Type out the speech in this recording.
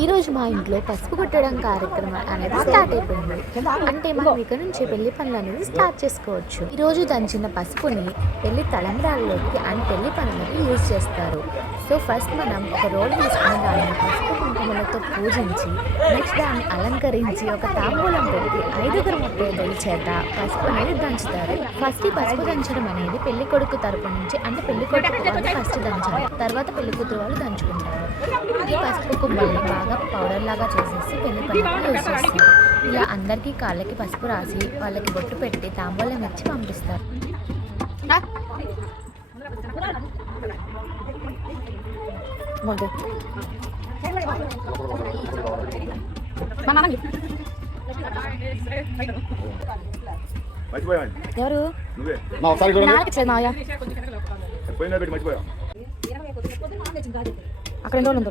ఈరోజు మా ఇంట్లో పసుపు కొట్టడం కార్యక్రమం అనేది స్టార్ట్ అయిపోయింది. అంటే మనం ఇక్కడ నుంచి పెళ్లి పనులు అనేది స్టార్ట్ చేసుకోవచ్చు. ఈరోజు దంచిన పసుపుని పెళ్లి తలంబ్రాల్లోకి అండ్ పెళ్లి పనులకి యూజ్ చేస్తారు. సో ఫస్ట్ మనం ఒక రోల్ తీసుకుని దాన్ని పసుపు కుంకుమలతో పూజించి నెక్స్ట్ దాన్ని అలంకరించి ఒక తాంబూలం పెట్టి 5 ముత్తైదుల చేత పసుపు అనేది దంచుతారు. ఫస్ట్ ఈ పసుపు దంచడం అనేది పెళ్లి కొడుకు తరపు నుంచి అంటే పెళ్లి కొడుకు వాళ్ళు ఫస్ట్ దంచాలి, తర్వాత పెళ్లి కూతురు వాళ్ళు దంచుకుంటారు. ఈ పసుపు కుమ్మల్ని బాగా పౌడర్ లాగా చేసేసి పెళ్లి పనులకు యూజ్ చేస్తారు. ఇలా అందరికీ కాళ్ళకి పసుపు రాసి వాళ్ళకి బొట్టు పెట్టి తాంబూలం ఇచ్చి పంపిస్తారు. ఎవరు అక్కడ 2 రోజులు ఉందో